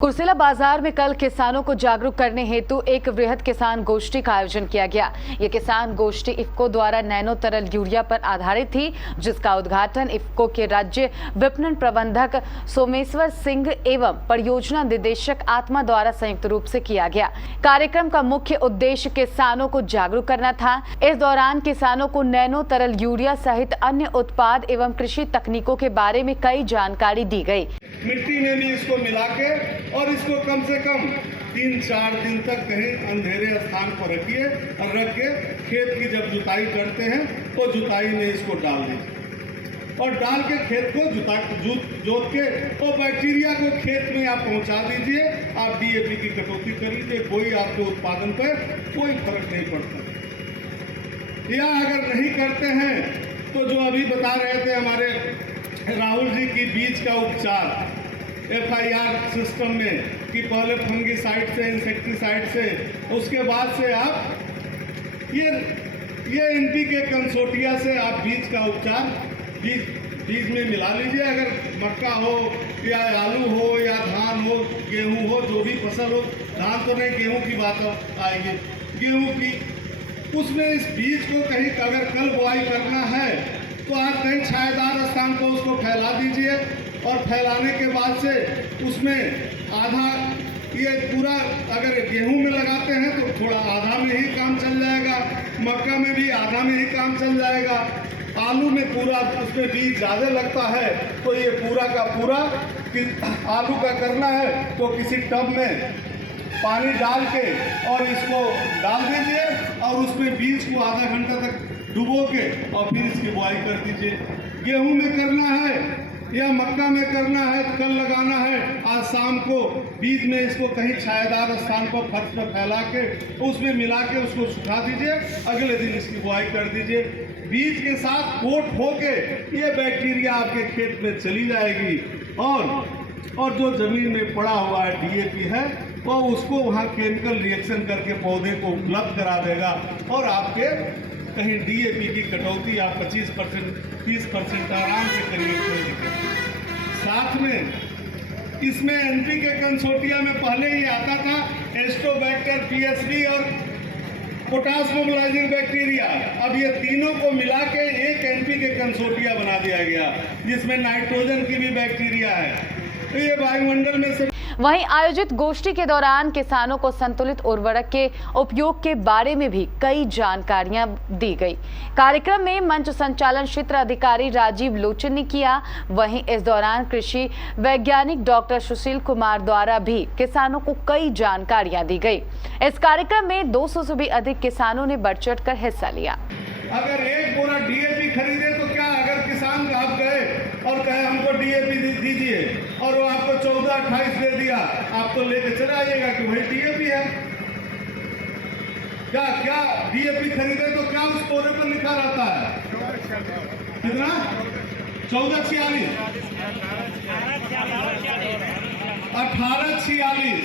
कुर्सेला बाजार में कल किसानों को जागरूक करने हेतु एक वृहद किसान गोष्ठी का आयोजन किया गया। ये किसान गोष्ठी इफ्को द्वारा नैनो तरल यूरिया पर आधारित थी, जिसका उद्घाटन इफ्को के राज्य विपणन प्रबंधक सोमेश्वर सिंह एवं परियोजना निदेशक आत्मा द्वारा संयुक्त रूप से किया गया। कार्यक्रम का मुख्य उद्देश्य किसानों को जागरूक करना था। इस दौरान किसानों को नैनो तरल यूरिया सहित अन्य उत्पाद एवं कृषि तकनीकों के बारे में कई जानकारी दी गई। मिट्टी में भी इसको मिला के और इसको कम से कम 3-4 दिन तक कहीं अंधेरे स्थान पर रखिए और रख के खेत की जब जुताई करते हैं तो जुताई में इसको डाल दीजिए और डाल के खेत को जोत के तो बैक्टीरिया को खेत में आप पहुंचा दीजिए। आप डीएपी की कटौती कर लीजिए, कोई आपके उत्पादन पर कोई फर्क नहीं पड़ता। या अगर नहीं करते हैं तो जो अभी बता रहे थे हमारे राहुल जी की बीज का उपचार FIR सिस्टम में कि पहले फंगिसाइड से इंसेक्टिसाइड से उसके बाद से आप ये NPK कंसोर्टिया से आप बीज का उपचार बीज में मिला लीजिए। अगर मक्का हो या आलू हो या धान हो, गेहूं हो, जो भी फसल हो, धान तो नहीं, गेहूं की बात आएगी, गेहूं की, उसमें इस बीज को कहीं अगर कल बुआई करना है तो आप कहीं छायादार स्थान पर उसको फैला दीजिए और फैलाने के बाद से उसमें आधा, ये पूरा अगर गेहूं में लगाते हैं तो थोड़ा आधा में ही काम चल जाएगा, मक्का में भी आधा में ही काम चल जाएगा, आलू में पूरा उसमें बीज ज़्यादा लगता है तो ये पूरा का पूरा आलू का करना है तो किसी टब में पानी डाल के और इसको डाल दीजिए और उसमें बीज को आधा घंटा तक डुबो के और फिर इसकी बुआई कर दीजिए। गेहूं में करना है या मक्का में करना है, कल लगाना है, आज शाम को बीज में इसको कहीं छायादार स्थान पर फर्श पर फैला के उसमें मिला के उसको सुखा दीजिए, अगले दिन इसकी बुआई कर दीजिए। बीज के साथ कोट होके ये बैक्टीरिया आपके खेत में चली जाएगी और जो जमीन में पड़ा हुआ है DAP है वो उसको वहाँ केमिकल रिएक्शन करके पौधे को उपलब्ध करा देगा और आपके कहीं DAP की कटौती आप 25% 30% आराम से करिए। साथ में इसमें NPK कंसोर्टिया में पहले ही आता था एस्ट्रोबैक्टर, PSB और पोटास मोबिलाइजिंग बैक्टीरिया। अब ये तीनों को मिला के एक NPK कंसोर्टिया बना दिया गया जिसमें नाइट्रोजन की भी बैक्टीरिया है, तो ये वायुमंडल में से। वहीं आयोजित गोष्ठी के दौरान किसानों को संतुलित उर्वरक के उपयोग के बारे में भी कई जानकारियां दी गई। कार्यक्रम में मंच संचालन क्षेत्र अधिकारी राजीव लोचन ने किया। वहीं इस दौरान कृषि वैज्ञानिक डॉक्टर सुशील कुमार द्वारा भी किसानों को कई जानकारियां दी गई। इस कार्यक्रम में 200 से भी अधिक किसानों ने बढ़ चढ़ कर हिस्सा लिया। अगर एक बोरा DAP खरीदे तो क्या, अगर किसान आप गए और कहे हमको DAP दीजिए और वो आपको 14-28 दे दिया, आप तो लेके चले आइएगा कि भाई DAP है। क्या DAP खरीदे तो क्या उस बोरे पर लिखा रहता है? कितना? 1446 1846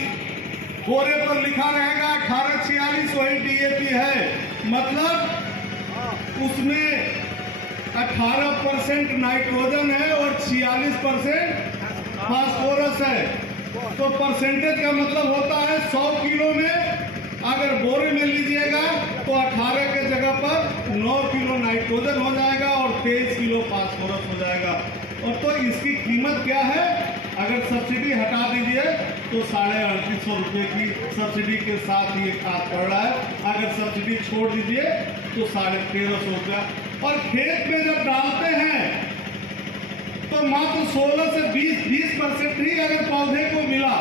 बोरे पर लिखा रहेगा, 1846 वही DAP है। मतलब उसमें 18% नाइट्रोजन है और 46% फास्फोरस है। तो परसेंटेज का मतलब होता है 100 किलो में अगर बोरे में लीजिएगा तो 18 के जगह पर 9 किलो नाइट्रोजन हो जाएगा और 23 किलो फास्फोरस हो जाएगा। और तो इसकी कीमत क्या है? अगर सब्सिडी हटा दीजिए तो 3850 रुपये की सब्सिडी के साथ ये खाद पड़ रहा है। अगर सब्सिडी छोड़ दीजिए तो 1350 रुपया। और खेत में जब डालते हैं तो मात्र 16 से 20% ही अगर पौधे को मिला।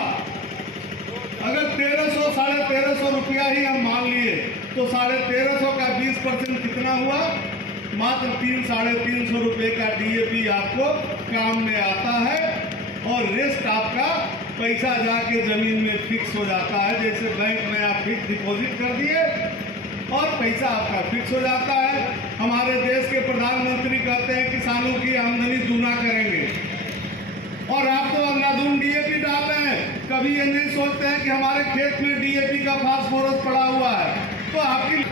अगर 1300-1350 रुपया ही हम मान लिए तो 1350 का 20% कितना हुआ? मात्र 300-350 रुपये का DAP आपको काम में आता है और रेस्ट आपका पैसा जाके जमीन में फिक्स हो जाता है। जैसे बैंक में आप फिक्स डिपॉजिट कर दिए और पैसा आपका फिक्स हो जाता है। हमारे देश के प्रधानमंत्री कहते हैं किसानों की आमदनी दूना करेंगे और आप तो अंधाधुंध DAP डाल रहे हैं, कभी ये नहीं सोचते हैं कि हमारे खेत में DAP का फास्फोरस पड़ा हुआ है। तो आपकी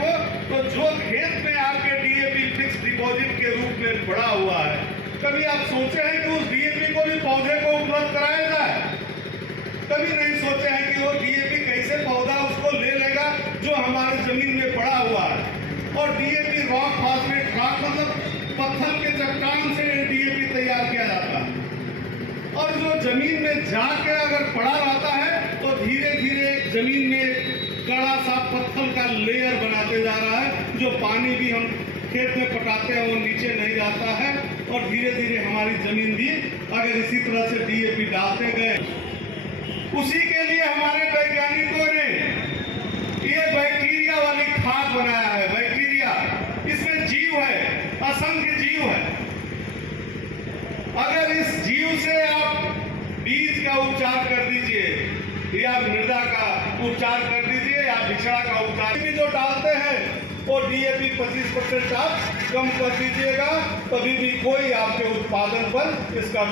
तो जो खेत में आपके DAP फिक्स डिपॉजिट के रूप में पड़ा हुआ है, कभी आप सोचे हैं कि उस DAP को भी पौधे को उपलब्ध कराया जाए? कभी नहीं सोचे हैं कि वो डीएपी कैसे पौधा उसको ले लेगा जो हमारे जमीन में पड़ा हुआ है। और डीएपी रॉक फॉस्फेट रॉक मतलब पत्थर के चट्टान से डीएपी तैयार किया जाता है और जो जमीन में जाके अगर पड़ा रहता है तो धीरे धीरे जमीन में कड़ा सा पत्थर का लेयर बनाते जा रहा है, जो पानी भी हम खेत में पटाते हैं वो नीचे नहीं जाता है और धीरे धीरे हमारी जमीन भी अगर इसी तरह से डीएपी डालते गए। उसी के लिए हमारे वैज्ञानिकों ने ये बैक्टीरिया वाली खाद बनाया है। बैक्टीरिया, इसमें जीव है, असंख्य जीव है। अगर इस जीव से आप बीज का उपचार कर दीजिए या मृदा का उपचार कर दीजिए या बिछड़ा का उपचार भी जो डालते हैं वो डीएपी 25% आप कम कर दीजिएगा, कभी भी कोई आपके उत्पादन पर इसका